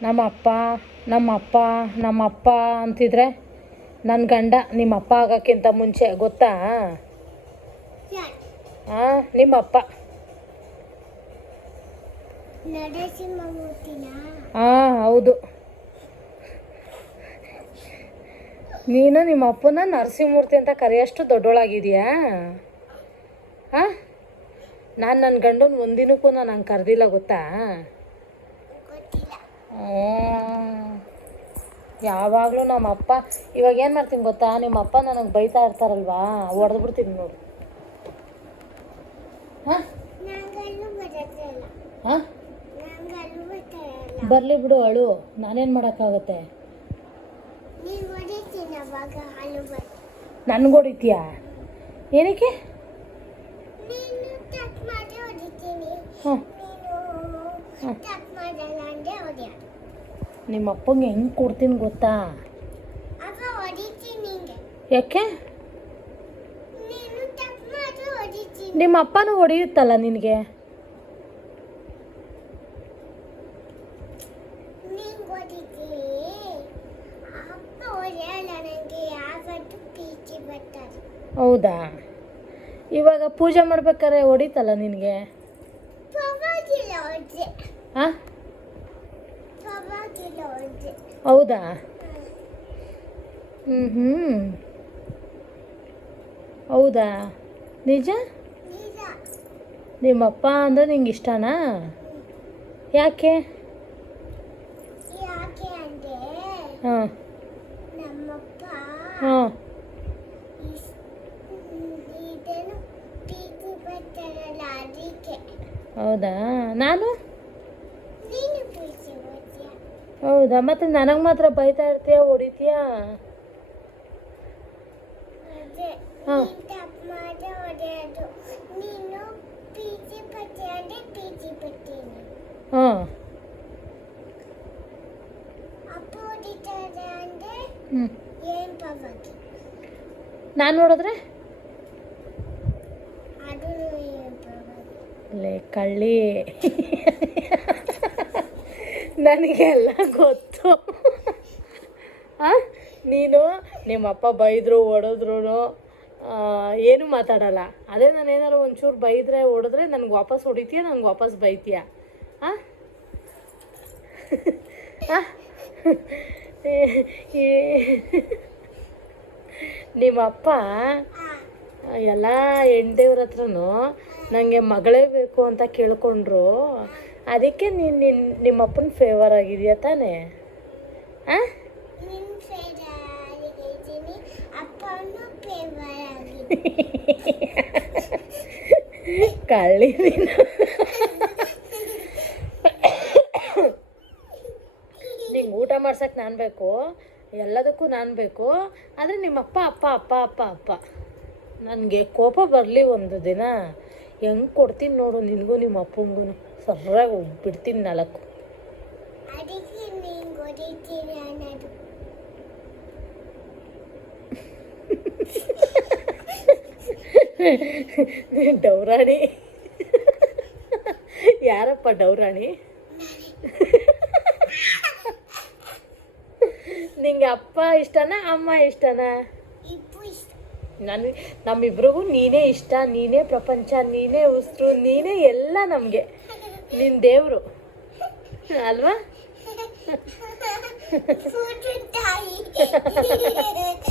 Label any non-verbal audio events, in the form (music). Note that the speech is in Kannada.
ನಮ್ಮ ಅಪ್ಪ ನಮ್ಮ ಅಪ್ಪ ನಮ್ಮ ಅಪ್ಪ ಅಂತಿದ್ರೆ ನನ್ನ ಗಂಡ ನಿಮ್ಮ ಅಪ್ಪ ಆಗೋಕ್ಕಿಂತ ಮುಂಚೆ ಗೊತ್ತಾ? ಹಾಂ ನಿಮ್ಮ ಅಪ್ಪ ಹಾಂ ಹೌದು. ನೀನು ನಿಮ್ಮ ಅಪ್ಪನ ನರಸಿಂಹಮೂರ್ತಿ ಅಂತ ಕರೆಯೋಷ್ಟು ದೊಡ್ಡೋಳಾಗಿದೆಯಾ? ಹಾಂ ನಾನು ನನ್ನ ಗಂಡನ ಒಂದಿನಕ್ಕೂ ನಾನು ಹಂಗೆ ಕರೆದಿಲ್ಲ ಗೊತ್ತಾ? ಯಾವಾಗಲೂ ನಮ್ಮ ಅಪ್ಪ ಇವಾಗ ಏನು ಮಾಡ್ತೀನಿ ಗೊತ್ತಾ? ನಿಮ್ಮ ಅಪ್ಪ ನನಗೆ ಬೈತಾ ಇರ್ತಾರಲ್ವಾ? ಹೊಡೆದು ಬಿಡ್ತೀನಿ ನೋಡು. ಹಾಂ? ಹಾಂ? ಬರಲಿ ಬಿಡು ಅಳು ನಾನೇನು ಮಾಡೋಕ್ಕಾಗತ್ತೆ? ನನಗೆ ಹೊಡಿತೀಯಾ? ಏನಕ್ಕೆ? ಹಾಂ ನೀನು ಟಚ್ ಮಾಡಲ್ಲ ಅಂದ್ರೆ ಹೊಡಿಯ ನಿಮ್ಮ ಅಪ್ಪಂಗೆ ಹೆಂಗೆ ಕೊಡ್ತೀನಿ ಗೊತ್ತಾ? ಯಾಕೆ? ನಿಮ್ಮ ಅಪ್ಪನೂ ಹೊಡೆಯುತ್ತಲ್ಲ ನಿನಗೆ? ಹೌದಾ? ಇವಾಗ ಪೂಜೆ ಮಾಡ್ಬೇಕಾದ್ರೆ ಹೊಡಿತಲ್ಲ ನಿನಗೆ? ಹಾಂ ಹೌದಾ? ಹ್ಞೂ ಹ್ಞೂ ಹೌದಾ? ನಿಜ? ನಿಮ್ಮಪ್ಪ ಅಂದರೆ ನಿಂಗೆ ಇಷ್ಟನಾ? ಯಾಕೆ? ಹಾಂ. ಹಾಂ. ಹೌದಾ? ನಾನು? ಹೌದಾ? ಮತ್ತೆ ನನಗೆ ಮಾತ್ರ ಬೈತಾ ಇರ್ತೀಯ ಹೊಡಿತೀಯಾ? ಹಾಂ. ಹಾ. ಹ್ಞೂ ನಾನು ನೋಡಿದ್ರೆ? ಲೇ ಕಳ್ಳಿ. ನನಗೆಲ್ಲ ಗೊತ್ತು? ನೀನು ನಿಮ್ಮಪ್ಪ ಬೈದ್ರು ಹೊಡೆದ್ರು ಏನು ಮಾತಾಡಲ್ಲ. ಅದೇ ನಾನು ಏನಾರು ಒಂಚೂರು ಬೈದ್ರೆ ಹೊಡೆದ್ರೆ ನನಗೆ ವಾಪಸ್ ಹೊಡಿತೀಯ ನನಗೆ ವಾಪಸ್ ಬೈತೀಯ? ಏ- ನಿಮ್ಮಪ್ಪ ಎಲ್ಲ ಹೆಣ್ದೇವ್ರ ಹತ್ರನೂ ನನಗೆ ಮಗಳೇ ಬೇಕು ಅಂತ ಕೇಳ್ಕೊಂಡ್ರು. ಅದಕ್ಕೆ ನೀನು ನಿನ್ನ ನಿಮ್ಮಪ್ಪನ ಫೇವರ್ ಆಗಿದೆಯಾ ತಾನೇ? ಕಳ್ಳಿ ನೀನು. ನಿಂಗೆ ಊಟ ಮಾಡ್ಸಕ್ಕೆ ನಾನು ಬೇಕು ಎಲ್ಲದಕ್ಕೂ ನಾನು ಬೇಕು ಆದರೆ ನಿಮ್ಮಪ್ಪ ಅಪ್ಪ ಅಪ್ಪ ಅಪ್ಪ ಅಪ್ಪ. ನನಗೆ ಕೋಪ ಬರಲಿ ಒಂದು ದಿನ. ಹೆಂಗೆ ಕೊಡ್ತೀನಿ ನೋಡು ನಿನಗೂ ನಿಮ್ಮ ಅಪ್ಪಂಗೂ. ಸರ್ರಾಗಿ ಬಿಡ್ತೀನಿ ನಾಲ್ಕು. ಅದಕ್ಕೆ ನೀನ್ ಹೊಡಿತೀನಿ ಅನ್ನೋದು. ಡೌರಾಣಿ. ಯಾರಪ್ಪ ಡೌರಾಣಿ? ನಿಂಗೆ ಅಪ್ಪ ಇಷ್ಟನಾ ಅಮ್ಮ ಇಷ್ಟನಾ? ಇಬ್ಬರು ಇಷ್ಟ ನನಗೆ ನಮ್ಮಿಬ್ರಿಗೂ ನೀನೇ ಇಷ್ಟ ನೀನೇ ಪ್ರಪಂಚ ನೀನೇ ಉಸ್ರು ನೀನೇ ಎಲ್ಲ ನಮಗೆ. ನಿನ್ನ ದೇವರು. ಅಲ್ವಾ? (laughs) (laughs)